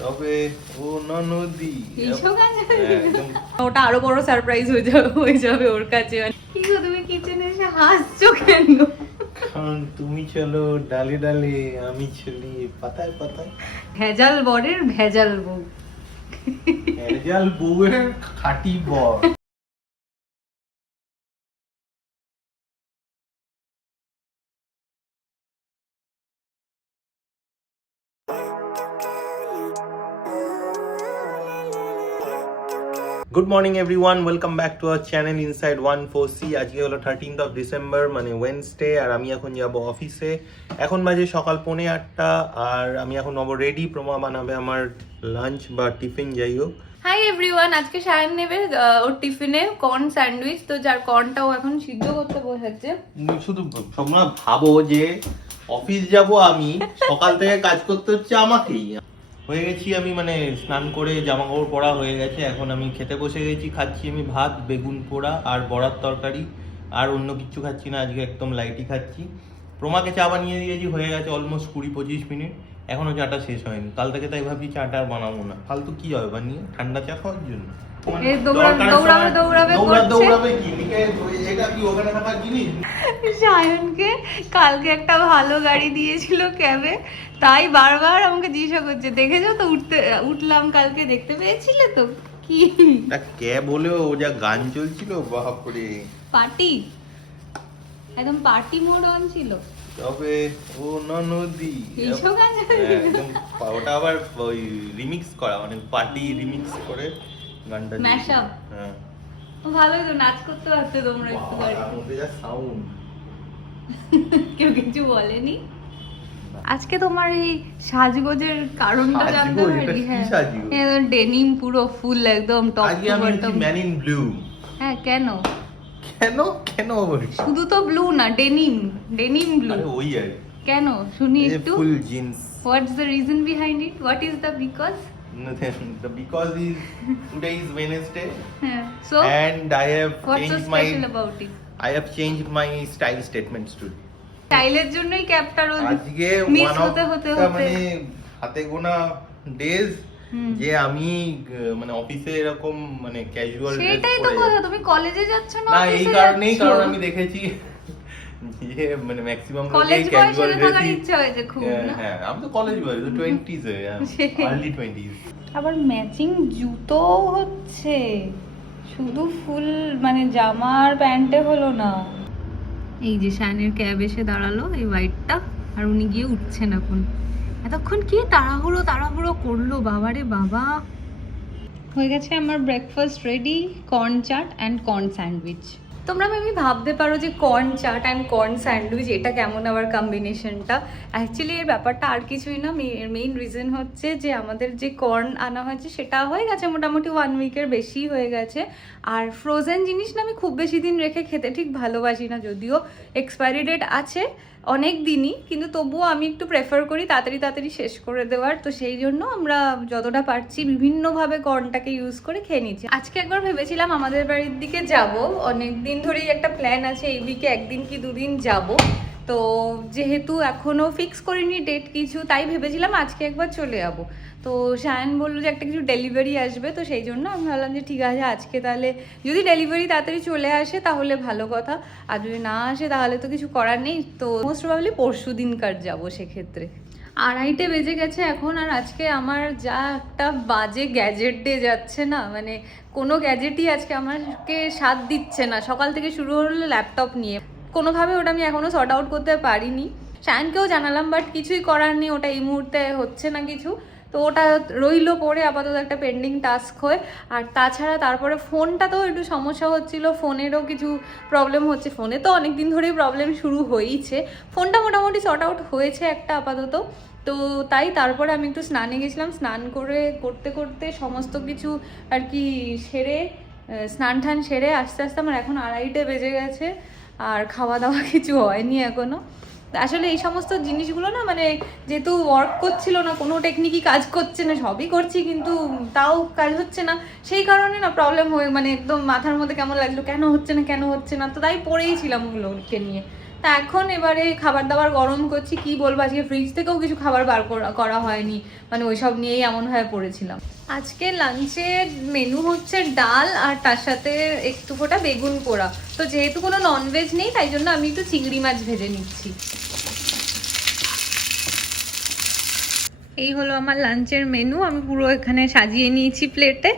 তবে ও ননদি ওটা আরো বড় সারপ্রাইজ হয়ে যাবে ওর কাছে। কি গো তুমি কিচেনে এসে হাসছো কেন? কারণ তুমি চলো ডালে ডালে, আমি চলি পাতায় পাতায়। ভেজাল বরের ভেজাল বউ। ভেজাল বউয়ের খাঁটি বর। Good morning everyone, welcome back to our channel inside 14C। আজকে হলো 13th অফ ডিসেম্বর, মানে ওয়েডনেসডে, আর আমি এখন যাব অফিসে। এখন বাজে সকাল 8:45, আর আমি এখন হব রেডি। প্রমা বানাবে আমার লাঞ্চ বা টিফিন, যাই হোক। হাই এভরিওয়ান, আজকে সায়ন নেবে ওর টিফিনে কর্ন স্যান্ডউইচ, তো যার কর্নটাও এখন সিদ্ধ করতে বসেছে। শুধু তোমরা ভাবো যে অফিস যাব আমি, সকাল থেকে কাজ করতে হচ্ছে আমাকেই। হয়ে গেছি আমি, মানে স্নান করে জামা কাপড় পরা হয়ে গেছে। এখন আমি খেতে বসে গেছি। খাচ্ছি আমি ভাত, বেগুন পোড়া আর বড়ার তরকারি, আর অন্য কিছু খাচ্ছি না আজকে, একদম লাইটই খাচ্ছি। প্রমাকে চা বানিয়ে দিয়েছি, হয়ে গেছে অলমোস্ট 20-25 মিনিট, এখনো চাটা শেষ হয়নি। কাল থেকে তাই ভাবছি চাটা আর বানাবো না, ফালতু কি হবে বানিয়ে, ঠান্ডা চা খাওয়ার জন্য। সায়নকে কালকে একটা ভালো গাড়ি দিয়েছিল ক্যাবে, তাই বারবার আমাকে জিজ্ঞাসা করছে, দেখেছো তো উঠলাম কালকে, দেখতে পেয়েছিলে তো? কি ক্যাব বলেও ও যা গান চলছিল, বাপরে পার্টি, একদম পার্টি মোড অন ছিল। তবে ও ননদি, একদম ওটা আবার ওই রিমিক্স করা, মানে পার্টি রিমিক্স করে গানটা ম্যাশআপ। হ্যাঁ, ভালোই তো, নাচ করতে পারতে তোমরা একটু গাড়িতে। মধ্যে যা সাউন্ড, কেউ কিছু বলেনি? আজকে তোমার এই সাজগোজের কারণটা জানতে পারি? হ্যাঁ, ডেনিম পুরো ফুল একদম top to bottom. Man in blue. হ্যাঁ, কেন কেন কেন শুধু তো ব্লু না, ডেনিম, ডেনিম ব্লু। আরে ওই আর কেন শুনি একটু। Full jeans. What's the reason behind it? What is the because? The because is today is Wednesday. হ্যাঁ, so and I have what's so changed special my about it? I have changed my style statements today. স্টাইলের জন্যই ক্যাপটা রোজ আজকে miss one হতে of হতে the হতে মানে হাতে গোনা ডেজ যে আমি মানে অফিসে এরকম মানে ক্যাজুয়াল ড্রেস সেটাই তো কথা, তুমি কলেজে যাচ্ছ না না, এই অফিসে কারণেই, যাচ্ছ? কারণ আমি দেখেছি যে মানে ম্যাক্সিমাম কলেজ ক্যাজুয়াল বয়সে থাকার ইচ্ছা হয়েছে খুব না? হ্যাঁ, আমি তো কলেজ বয়স 20s এ, আর্লি 20s। আবার ম্যাচিং জুতো হচ্ছে, শুধু ফুল মানে জামা আর প্যান্টে হলো না। এই যে শানের ক্যাব এসে দাঁড়ালো, এই হোয়াইটটা, আর উনি গিয়ে উঠছেন এখন। এতক্ষণ কি তাড়াহুড়ো তাড়াহুড়ো করলো, বাবারে বাবা। হয়ে গেছে আমার breakfast ready, corn chaat and corn sandwich. তোমরা মেবি ভাবতে পারো যে corn chaat and corn sandwich এটা কেমন আবার কম্বিনেশনটা। অ্যাকচুয়ালি এর ব্যাপারটা আর কিছুই না, মেইন রিজন হচ্ছে যে আমাদের যে কর্ন আনা হয়েছে সেটা হয়ে গেছে মোটামুটি 1 উইকের বেশি হয়ে গেছে। আর ফ্রোজেন জিনিস না আমি খুব বেশি দিন রেখে খেতে ঠিক ভালোবাসি না, যদিও এক্সপায়ারি ডেট আছে অনেক দিনই, কিন্তু তবুও আমি একটু প্রেফার করি তাড়াতাড়ি তাড়াতাড়ি শেষ করে দেওয়ার। তো সেই জন্য আমরা যতটা পারছি বিভিন্নভাবে কর্নটাকে ইউজ করে খেয়ে নিচ্ছি। আজকে একবার ভেবেছিলাম আমাদের বাড়ির দিকে যাব, অনেক দিন ধরেই একটা প্ল্যান আছে এই উইকে 1 দিন কি 2 দিন যাব। তো যেহেতু এখনও ফিক্স করিনি ডেট কিছু, তাই ভেবেছিলাম আজকে একবার চলে যাব। তো শায়ন বললো যে একটা কিছু ডেলিভারি আসবে, তো সেই জন্য আমি ভাবলাম যে ঠিক আছে আজকে তাহলে যদি ডেলিভারি তাড়াতাড়ি চলে আসে তাহলে ভালো কথা, আর যদি না আসে তাহলে তো কিছু করার নেই। তো মোস্ট প্রবাবলি পরশু দিনকার যাবো সেক্ষেত্রে। 2:30 বেজে গেছে এখন, আর আজকে আমার যা একটা বাজে গ্যাজেট ডে যাচ্ছে না, মানে কোনো গ্যাজেটই আজকে আমাকে সাথ দিচ্ছে না। সকাল থেকে শুরু হলো ল্যাপটপ নিয়ে, কোনোভাবে ওটা আমি এখনও সর্ট আউট করতে পারিনি। শায়নকেও জানালাম, বাট কিছুই করার নেই, ওটা এই মুহূর্তে হচ্ছে না কিছু। তো ওটা রইলো পরে, আপাতত একটা পেন্ডিং টাস্ক হয়ে। আর তাছাড়া তারপরে ফোনটাতেও একটু সমস্যা হচ্ছিলো, ফোনেরও কিছু প্রবলেম হচ্ছে। ফোনে তো অনেক দিন ধরেই প্রবলেম শুরু হয়েইছে, ফোনটা মোটামুটি সর্ট আউট হয়েছে একটা আপাতত। তো তাই তারপরে আমি একটু স্নানে গেছিলাম, স্নান করতে করতে সমস্ত কিছু আর কি সেরে, স্নান টান সেরে আস্তে আস্তে আমার এখন 2:30 বেজে গেছে, আর খাওয়া দাওয়া কিছু হয়নি এখনও। আসলে এই সমস্ত জিনিসগুলো না, মানে যেহেতু ওয়ার্ক করছিল না, কোনো টেকনিকই কাজ করছে না, সবই করছি কিন্তু তাও কাজ হচ্ছে না, সেই কারণে না প্রবলেম হয়ে মানে একদম মাথার মধ্যে কেমন লাগলো, কেন হচ্ছে না। তো তাই পড়েই ছিলাম ওগুলোকে নিয়ে। তা এখন এবারে খাবার দাবার গরম করছি, কি বলবো, আজকে ফ্রিজ থেকেও কিছু খাবার বার করা হয়নি, মানে ওইসব নিয়েই এমন হয়ে পড়েছিলাম। আজকে লাঞ্চের মেনু হচ্ছে ডাল আর তার সাথে একটু ফোঁটা বেগুন পোড়া। তো যেহেতু কোনো ননভেজ নেই তাই জন্য আমি একটু চিংড়ি মাছ ভেজে নিচ্ছি। এই হলো আমার লাঞ্চের মেনু, আমি পুরো এখানে সাজিয়ে নিয়েছি প্লেটে।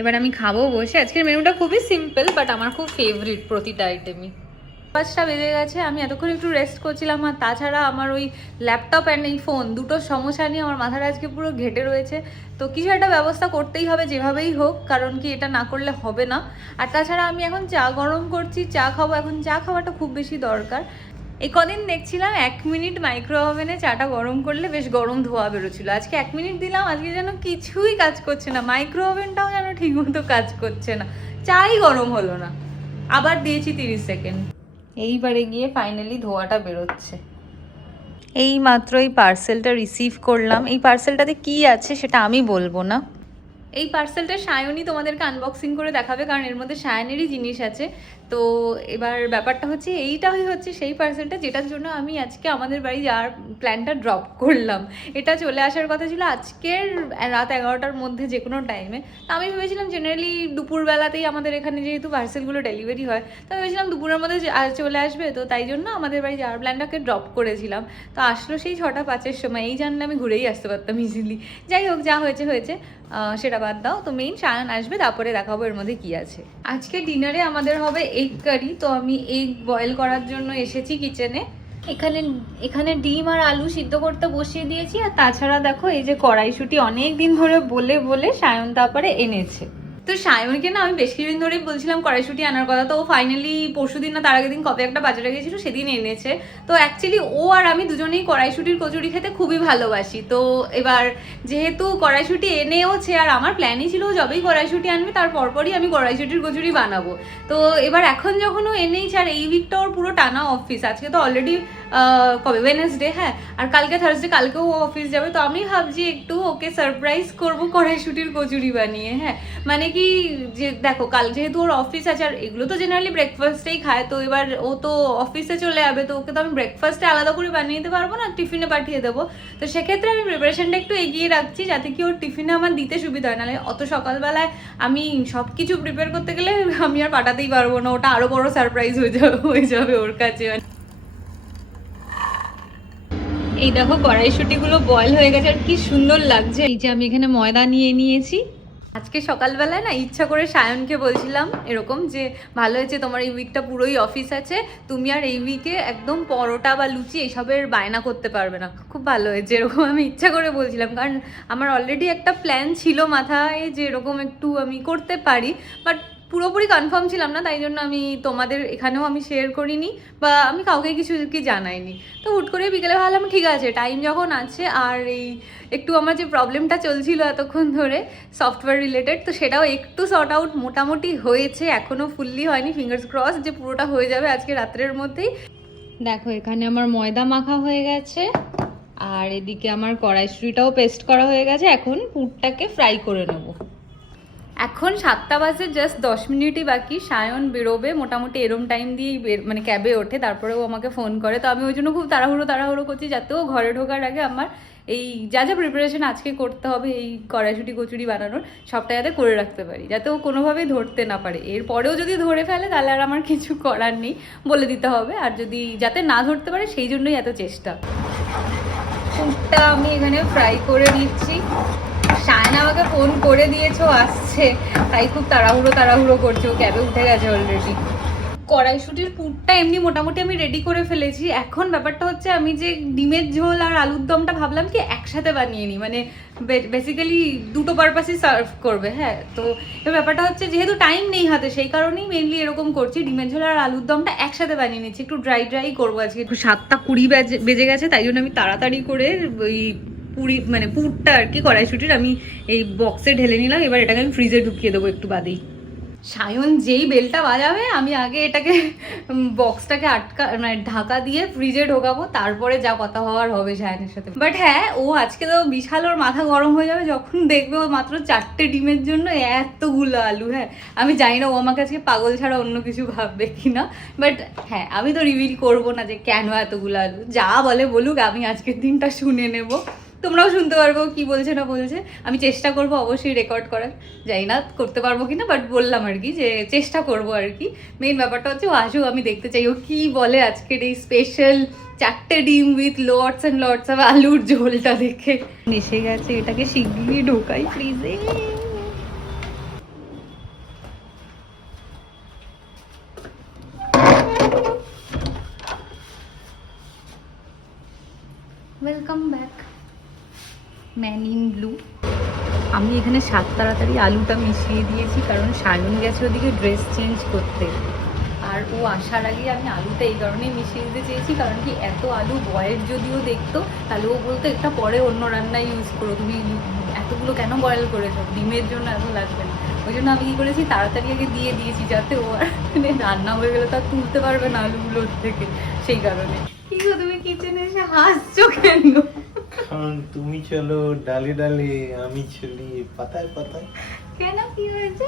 এবার আমি খাবো বসে। আজকের মেনুটা খুবই সিম্পল, বাট আমার খুব ফেভারিট প্রতিটা আইটেমই। 5টা বেজে গেছে, আমি এতক্ষণ একটু রেস্ট করছিলাম, আর তাছাড়া আমার ওই ল্যাপটপ অ্যান্ড এই ফোন দুটো সমস্যা নিয়ে আমার মাথাটা আজকে পুরো ঘেটে রয়েছে। তো কিছু একটা ব্যবস্থা করতেই হবে যেভাবেই হোক, কারণ কি এটা না করলে হবে না। আর তাছাড়া আমি এখন চা গরম করছি, চা খাবো, এখন চা খাওয়াটা খুব বেশি দরকার। এই কদিন দেখছিলাম 1 মিনিট মাইক্রো ওভেনে চাটা গরম করলে বেশ গরম ধোয়া বেরোচ্ছিল, আজকে 1 মিনিট দিলাম, আজকে যেন কিছুই কাজ করছে না, মাইক্রো ওভেনটাও যেন ঠিকমতো কাজ করছে না, চাই গরম হলো না। আবার দিয়েছি 30 সেকেন্ড, এইবারে গিয়ে ফাইনালি ধোয়াটা বেরোচ্ছে। এই মাত্র এই পার্সেলটা রিসিভ করলাম। এই পার্সেলটাতে কি আছে সেটা আমি বলবো না, এই পার্সেলটা সায়নই তোমাদেরকে আনবক্সিং করে দেখাবে, কারণ এর মধ্যে সায়নেরই জিনিস আছে। তো এবার ব্যাপারটা হচ্ছে, এইটাই হচ্ছে সেই পার্সেলটা যেটার জন্য আমি আজকে আমাদের বাড়ি যাওয়ার প্ল্যানটা ড্রপ করলাম। এটা চলে আসার কথা ছিল আজকের রাত 11টার মধ্যে যে কোনো টাইমে। তো আমি ভেবেছিলাম জেনারেলি দুপুরবেলাতেই আমাদের এখানে যেহেতু পার্সেলগুলো ডেলিভারি হয়, তো আমি ভেবেছিলাম দুপুরের মধ্যে চলে আসবে, তো তাই জন্য আমাদের বাড়ি যাওয়ার প্ল্যানটাকে ড্রপ করেছিলাম। তো আসলো সেই 6টা 5-এর সময়, এই জানলে আমি ঘুরেই আসতে পারতাম ইজিলি। যাই হোক, যা হয়েছে হয়েছে, সেটা বাদ দাও। তো মেইন সায়ন আসবে, তারপরে দেখাবো এর মধ্যে কি আছে। আজকে ডিনারে আমাদের হবে এগ কারি। তো আমি এগ বয়েল করার জন্য এসেছি কিচেনে। এখানে ডিম আর আলু সিদ্ধ করতে বসিয়ে দিয়েছি, আর তাছাড়া দেখো এই যে কড়াইশুঁটি অনেক দিন ধরে বলে সায়ন তারপরে এনেছে। তো সায়নকে না আমি বেশ কিছুদিন ধরেই বলছিলাম কড়াইশুঁটি আনার কথা, তো ও ফাইনালি পরশুদিন না তার আগের দিন কবে একটা বাজারে গেছিল, সেদিন এনেছে। তো অ্যাকচুয়ালি ও আর আমি দুজনেই কড়াইশুঁটির কচুরি খেতে খুবই ভালোবাসি। তো এবার যেহেতু কড়াইশুঁটি এনেওছে, আর আমার প্ল্যানই ছিল যবেই কড়াইশুঁটি আনবে তার পরপরই আমি কড়াইশুঁটির কচুরি বানাবো। তো এবার এখন যখন ও এনেইছে, আর এই উইকটা ওর পুরো টানা অফিস, আজকে তো অলরেডি কবে ওয়েডনেসডে, হ্যাঁ, আর কালকে থার্সডে, কালকেও ও অফিস যাবে। তো আমি ভাবছি একটু ওকে সারপ্রাইজ করবো কড়াইশুঁটির কচুরি বানিয়ে। হ্যাঁ, মানে কি যে দেখো কাল যেহেতু ওর অফিস আছে, আর এগুলো তো জেনারেলি ব্রেকফাস্টেই খায়, তো এবার ও তো অফিসে চলে যাবে, তো ওকে তো আমি ব্রেকফাস্টে আলাদা করে বানিয়ে দিতে পারবো না, টিফিনে পাঠিয়ে দেবো। তো সেক্ষেত্রে আমি প্রিপারেশনটা একটু এগিয়ে রাখছি, যাতে কি ওর টিফিনে আমার দিতে সুবিধা হয়। নাহলে অত সকালবেলায় আমি সব কিছু প্রিপেয়ার করতে গেলে আমি আর পাঠাতেই পারবো না, ওটা আরো বড় সারপ্রাইজ হয়ে যাবে ওর কাছে। এই দেখো কড়াইশুঁটিগুলো বয়েল হয়ে গেছে, আর কি সুন্দর লাগছে। এই যে আমি এখানে ময়দা নিয়ে নিয়েছি। আজকে সকালবেলায় না ইচ্ছা করে সায়নকে বলছিলাম এরকম যে ভালো হয়েছে তোমার এই উইকটা পুরোই অফিস আছে, তুমি আর এই উইকে একদম পরোটা বা লুচি এইসবের বায়না করতে পারবে না, খুব ভালো হয়েছে, এরকম আমি ইচ্ছা করে বলছিলাম। কারণ আমার অলরেডি একটা প্ল্যান ছিল মাথায় যে এরকম একটু আমি করতে পারি, বাট পুরোপুরি কনফার্ম ছিলাম না, তাই জন্য আমি তোমাদের এখানেও আমি শেয়ার করিনি, বা আমি কাউকে কিছু কি জানাইনি। তো হুট করে বিকেলে ভাবলাম ঠিক আছে, টাইম যখন আছে, আর এই একটু আমার যে প্রবলেমটা চলছিল এতক্ষণ ধরে সফটওয়্যার রিলেটেড, তো সেটাও একটু সর্ট আউট মোটামুটি হয়েছে, এখনও ফুললি হয়নি, ফিঙ্গার্স ক্রস যে পুরোটা হয়ে যাবে আজকে রাত্রের মধ্যেই। দেখো এখানে আমার ময়দা মাখা হয়ে গেছে, আর এদিকে আমার কড়াইশুঁটিটাও পেস্ট করা হয়ে গেছে। এখন পুরটাকে ফ্রাই করে নেবো। এখন 7টা বাজে, জাস্ট 10 মিনিটই বাকি। সায়ন বেরোবে মোটামুটি এরম টাইম দিয়েই মানে ক্যাবে ওঠে, তারপরেও আমাকে ফোন করে। তো আমি ওই জন্য খুব তাড়াহুড়ো করছি, যাতেও ঘরে ঢোকার আগে আমার এই যা যা প্রিপারেশন আজকে করতে হবে এই কড়াইশুঁটি কচুরি বানানোর, সবটা যাতে করে রাখতে পারি, যাতে ও কোনোভাবেই ধরতে না পারে। এরপরেও যদি ধরে ফেলে তাহলে আর আমার কিছু করার নেই, বলে দিতে হবে। আর যদি যাতে না ধরতে পারে সেই জন্যই এত চেষ্টা। পুরটা আমি এখানে ফ্রাই করে নিচ্ছি। সায়ন আমাকে ফোন করে দিয়েছো আসছে, তাই খুব তাড়াহুড়ো করছে, ও ক্যাবে উঠে গেছে অলরেডি। কড়াইশুঁটির পুরটা এমনি মোটামুটি আমি রেডি করে ফেলেছি। এখন ব্যাপারটা হচ্ছে আমি যে ডিমের ঝোল আর আলুর দমটা ভাবলাম কি একসাথে বানিয়ে নিই, মানে বেসিক্যালি দুটো পারপাসই সার্ভ করবে। হ্যাঁ, তো এবার ব্যাপারটা হচ্ছে যেহেতু টাইম নেই হাতে, সেই কারণেই মেনলি এরকম করছি, ডিমের ঝোল আর আলুর দমটা একসাথে বানিয়ে নিচ্ছি, একটু ড্রাই করবো আজকে। 7:20 বেজে গেছে, তাই জন্য আমি তাড়াতাড়ি করে ওই পুরটা আর কি কড়াইশুঁটির আমি এই বক্সে ঢেলে নিলাম। এবার এটাকে আমি ফ্রিজে ঢুকিয়ে দেবো একটু বাদেই। সায়ন যেই বেলটা বাজাবে আমি আগে এটাকে বক্সটাকে মানে ঢাকা দিয়ে ফ্রিজে ঢোকাবো, তারপরে যা কথা হওয়ার হবে সায়নের সাথে। বাট হ্যাঁ, ও আজকে তো বিশাল ওর মাথা গরম হয়ে যাবে যখন দেখবে ও মাত্র 4টে ডিমের জন্য এতগুলো আলু। হ্যাঁ, আমি জানি না ও আমাকে আজকে পাগল ছাড়া অন্য কিছু ভাববে কিনা, বাট হ্যাঁ আমি তো রিভিল করবো না যে কেন এতগুলো আলু। যা বলে বলুক, আমি আজকের দিনটা শুনে নেব, তোমরাও শুনতে পারবো কি বলছে না বলছে। আমি চেষ্টা করবো অবশ্যই রেকর্ড করার, জানি না করতে পারবো কিনা, বাট বললাম আর কি যে চেষ্টা করবো আর কি। মেইন ব্যাপারটা হচ্ছে ও আসুক, আমি দেখতে চাই ও কি বলে আজকের এই স্পেশাল 4টে ডিম with lots and lots of আলুর ঝোলটা দেখে। এসে গেছে, এটাকে শিগগিরই ঢোকাই ফ্রিজে। Welcome back man in blue. আমি এখানে সাত তাড়াতাড়ি আলুটা মিশিয়ে দিয়েছি, কারণ সায়ন গেছে ওদিকে ড্রেস চেঞ্জ করতে, আর ও আসার আগে আমি আলুটা এই কারণেই মিশিয়ে দিতে চেয়েছি, কারণ কি এত আলু বয়েল যদিও দেখতো তাহলে ও বলতো একটা পরে অন্য রান্নায় ইউজ করো, তুমি এতগুলো কেন বয়েল করেছো, ডিমের জন্য এত লাগবে না। ওই জন্য আমি কী করেছি, তাড়াতাড়ি আগে দিয়ে দিয়েছি যাতে ও আর রান্না হয়ে গেলে তা তুলতে পারবে না আলুগুলোর থেকে, সেই কারণে। কি গো তুমি কিচেনে এসে হাসছো কেন? কারণ তুমি চলো ডালে ডালে, আমি চলি পাতায় পাতায়। কেন, কি হয়েছে?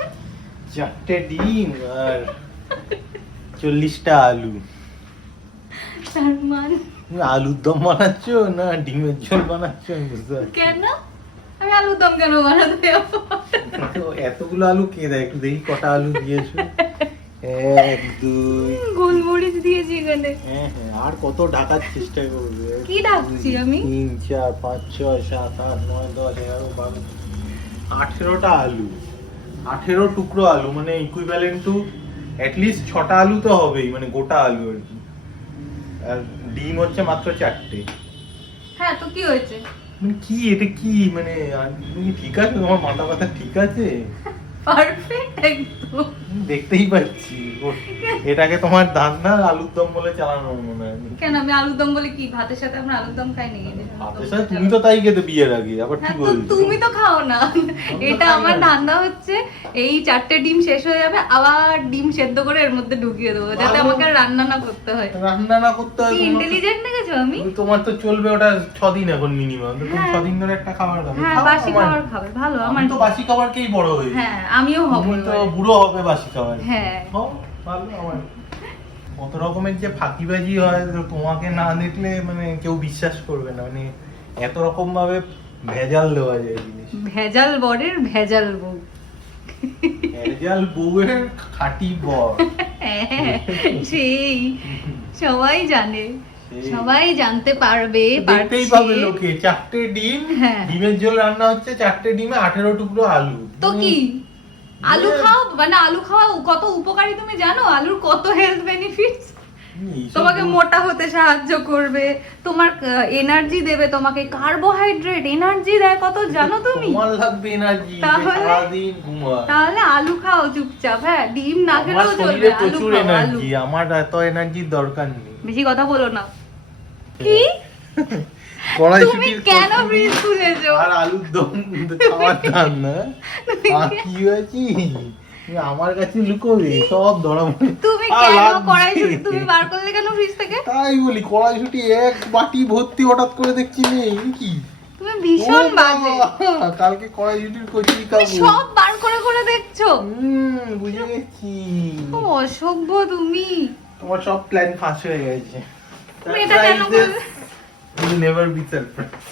4টে ডিম আর 40টা আলু। তার মানে তুমি আলুর দম বানাচ্ছ না ডিমের ঝোল বানাচ্ছ আমি বুঝতে পারছি। কেন আমি আলুর দম কেন বানাতে যাবো? এতগুলো আলু কে দেয়, একটু দেখি কটা আলু দিয়েছো। 1 2 গোলমরিচ দিয়েছি এখানে। হ্যাঁ হ্যাঁ, আর কত ঢাকার চেষ্টা করবে? কি ঢাকছি আমি? 3 4 5 6 7 8 9 10 11 12 18টা আলু, 18 টুকরো আলু, মানে ইকুইভ্যালেন্ট টু অ্যাটলিস্ট 6টা আলু তো হবেই, মানে গোটা আলু আর কি। আর ডিম হচ্ছে মাত্র 4টে। হ্যাঁ তো কি হয়েছে? মানে কি এটা কি, মানে তুমি ঠিক আছে, তোমার মাথা ব্যথা ঠিক আছে? পারফেক্ট একদম। দেখতেই পাচ্ছি এটাকে তোমার ধান্না আলুর দম বলে চালানো মনে হয়। কেন আমি আলুর দম বলে কি ভাতের সাথে আমরা আলুর দম খাই নাকি? ভাতের সাথে তুমি তো তাই খেতে বিয়ের আগে, আবার কি হ্যাঁ, তো বলছো? তুমি তো খাও না। তো এটা খাই আমার না। ধান্দা হচ্ছে এই 4টে ডিম শেষ হয়ে যাবে, আবার ডিম সেদ্ধ করে এর মধ্যে ঢুকিয়ে দেবো, যাতে ভালো। আমাকে আর রান্না না করতে হয়। রান্না না করতে হয় কি তোমার তো- ইন্টেলিজেন্ট দেখেছো আমি? তোমার তো চলবে ওটা 6 দিন এখন মিনিমাম, তো তুমি হ্যাঁ। 6 দিন ধরে একটা খাবার খাবে। হ্যাঁ, খাও বাসি আমার- খাবার খাবে ভালো আমার। আমি তো বাসি খাবারকেই বড় হই। হ্যাঁ আমিও হব তুমি তো এবারে। বুড়ো হবে বাসি খাবার। হ্যাঁ। খাও, ভালো আমার। কত রকমের যে ফাঁকিবাজি হয়, তো তোমাকে না দেখলে মানে কেউ বিশ্বাস করবে না, মানে এত রকম ভাবে ভেজাল দেওয়া যায় জিনিস। ভেজাল বরের ভেজাল বউ। ভেজাল বউয়ের খাঁটি বর। হ্যাঁ, সেই সবাই জানে, সেই। সবাই জানতে পারবে, দেখতেই পারছে। পাবে লোকে 4টে ডিম, হ্যাঁ। ডিমের ঝোল রান্না হচ্ছে, 4টে ডিমে 18 টুকরো আলু। তো কি আলু মানে- খাও, মানে আলু খাওয়া কত উপকারী তুমি জানো? আলুর কত হেলথ বেনিফিটস। এইসব তোমাকে বল- মোটা হতে সাহায্য করবে, তোমার এনার্জি দেবে, তোমাকে কার্বোহাইড্রেট এনার্জি দেয় কত জানো তুমি? তোমার লাগবে এনার্জি, তাহলে? সারাদিন ঘুমা। তাহলে আলু খাও চুপচাপ। হ্যাঁ, ডিম না আমার খেলেও চলবে, শরীরে আলু প্রচুর খাও, আলু। এনার্জি, আমার এত এনার্জির দরকার নেই। বেশি কথা বলো না। কি তুমি কড়াইশুটির কেন কচুরি ফ্রিজ খুলেছো? আর আলুর দম খাওয়ার দাম না। আর কি হয়েছে, তুমি আমার কাছে লুকোবে সব ধরা পড়ে। তুমি আর কেন লাগছে। কড়াইশুঁটি তুমি বার করলে কেন ফ্রিজ থেকে? তাই বলি, কড়াইশুটি এক বাটি ভর্তি হঠাৎ করে দেখছি নেই কি। তুমি ভীষণ ও বাজে, বাবা, কালকে কড়াইশুটির কচুরি তুমি খাবো। সব বার করে করে দেখছো। বুঝে গেছি, খুব অসভ্য তুমি। তোমার সব প্ল্যান ফাঁস হয়ে গেছে। তুমি এটা কেন বললে? Will never be surprised.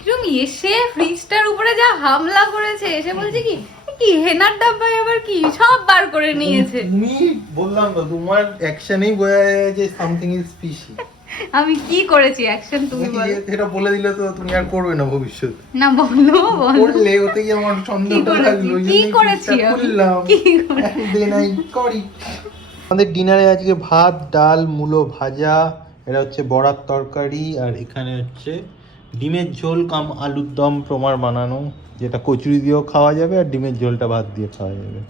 কিরম এসে ফ্রিজটার উপরে যা হামলা করেছে, এসে বলছে কি কি হেনার ডাব্বায় আবার কি সব বার করে নিয়েছে। তুমি বললাম তো, তোমার অ্যাকশনেই বোঝা যায় যে সামথিং ইজ ফিশি। আমি কি করেছি অ্যাকশন তুমি বলো। এটা বলে দিলে তো তুমি আর করবে না ভবিষ্যতে। না বলো বলো করলে ওতেই আমার সন্দেহটা করেছি? লাগলো, ওই কি জন্যই করেছি চেষ্টা আমি? করলাম। কি করেছি? দেন আই করি। আমাদের ডিনারে আজকে ভাত, ডাল, মূলো ভাজা, এটা হচ্ছে বড়ার তরকারি, আর এখানে হচ্ছে ডিমের ঝোল কাম আলুর দম প্রমার বানানো, যেটা কচুরি দিয়েও খাওয়া যাবে আর ডিমের ঝোলটা ভাত দিয়ে খাওয়া যাবে।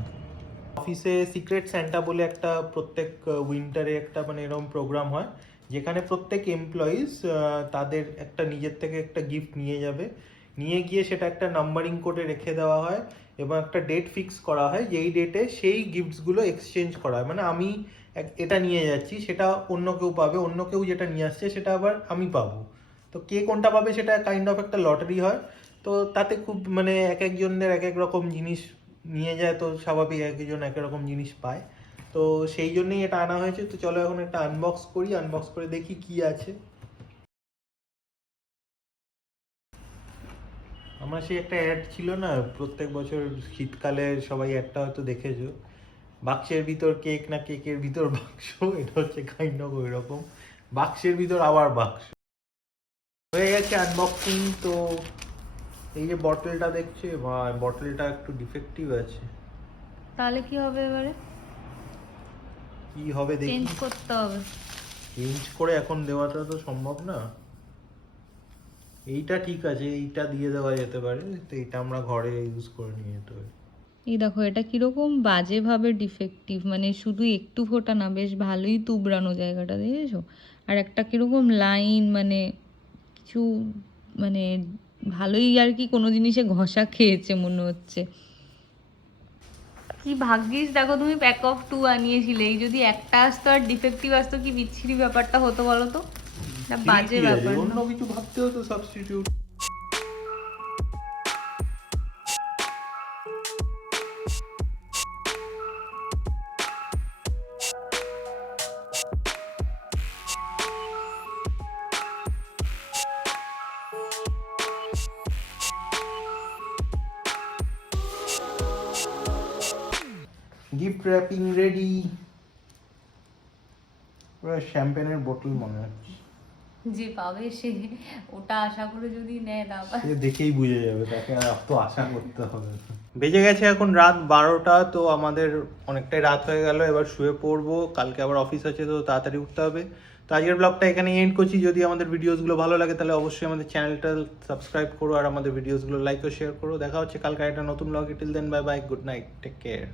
অফিসে সিক্রেট স্যান্টা বলে একটা প্রত্যেক উইন্টারে একটা মানে এরকম প্রোগ্রাম হয়, যেখানে প্রত্যেক এমপ্লয়িজ তাদের একটা নিজের থেকে একটা গিফট নিয়ে যাবে নিয়ে গিয়ে সেটা একটা নাম্বারিং করে রেখে দেওয়া হয় এবং একটা ডেট ফিক্স করা হয় যে এই ডেটে সেই গিফটসগুলো এক্সচেঞ্জ করা হয়। মানে আমি এটা নিয়ে যাচ্ছি, সেটা অন্য কেউ পাবে, অন্য কেউ যেটা নিয়ে আসছে সেটা আবার আমি পাবো। তো কে কোনটা পাবে সেটা কাইন্ড অফ একটা লটারি হয়। তো তাতে খুব মানে এক একজনের এক এক রকম জিনিস নিয়ে যায়, তো স্বাভাবিক এক একজন এক এক রকম জিনিস পায়। তো সেই জন্যই এটা আনা হয়েছে। তো চলো এখন একটা আনবক্স করি, আনবক্স করে দেখি কি আছে। আমার সেই একটা অ্যাড ছিল না প্রত্যেক বছর শীতকালে, সবাই অ্যাডটা হয়তো দেখেছো, বাক্সের ভিতর কেক না কেকের ভিতর বাক্স। এটা হচ্ছে কাইন্ড অফ ওই রকম, বাক্সের ভিতর আবার বাক্স। হয়ে গেছে আনবক্সিং। তো এই যে বটলটা দেখছে, বটলটা একটু ডিফেক্টিভ আছে। তাহলে কি হবে এবারে? কি হবে দেখি, চেঞ্জ করতে হবে। চেঞ্জ করে এখন দেওয়াটা তো সম্ভব না। এইটা ঠিক আছে, এইটা দিয়ে দেওয়া যেতে পারে, তো এটা আমরা ঘরে ইউজ করে নিয়ে যেতে পারি। এই দেখো এটা কিরকম বাজেভাবে ডিফেক্টিভ, মানে শুধু একটু ফোটা না, বেশ ভালোই তুবড়ানো জায়গাটা, দেখেছো? আর একটা কিরকম লাইন, মানে কিছু মানে ভালোই আর কি কোনো জিনিসে ঘষা খেয়েছে মনে হচ্ছে। কি ভাগ্যিস দেখো তুমি প্যাক অফ 2 আনিয়েছিলে, এই যদি একটা আসতো আর ডিফেক্টিভ আসতো কি বিচ্ছিরি ব্যাপারটা হতো বলো তো? এটা বাজে ঠিক আছে, ব্যাপার অন্য না? কিছু ভাবতে হতো সাবস্টিটিউট। Gift wrapping ready. পুরো শ্যাম্পেনের বোতল মনে হচ্ছে। যে পাবে সে ওটা আশা করে যদি নেয় তারপর সে দেখেই বুঝে যাবে, তাকে আর অত আশা করতে হবে না। বেজে গেছে এখন রাত 12টা। তো আমাদের অনেকটাই রাত হয়ে গেল, এবার শুয়ে পড়বো, কালকে আবার অফিস আছে, তো তাড়াতাড়ি উঠতে হবে। তো আজকের ব্লগটা এখানে এন্ড করছি। যদি আমাদের ভিডিওসগুলো ভালো লাগে তাহলে অবশ্যই আমাদের চ্যানেলটা সাবস্ক্রাইব করো আর আমাদের ভিডিওসগুলো লাইক ও শেয়ার করো। দেখা হচ্ছে কালকে একটা নতুন ব্লগে। Till then bye bye, good night, take care.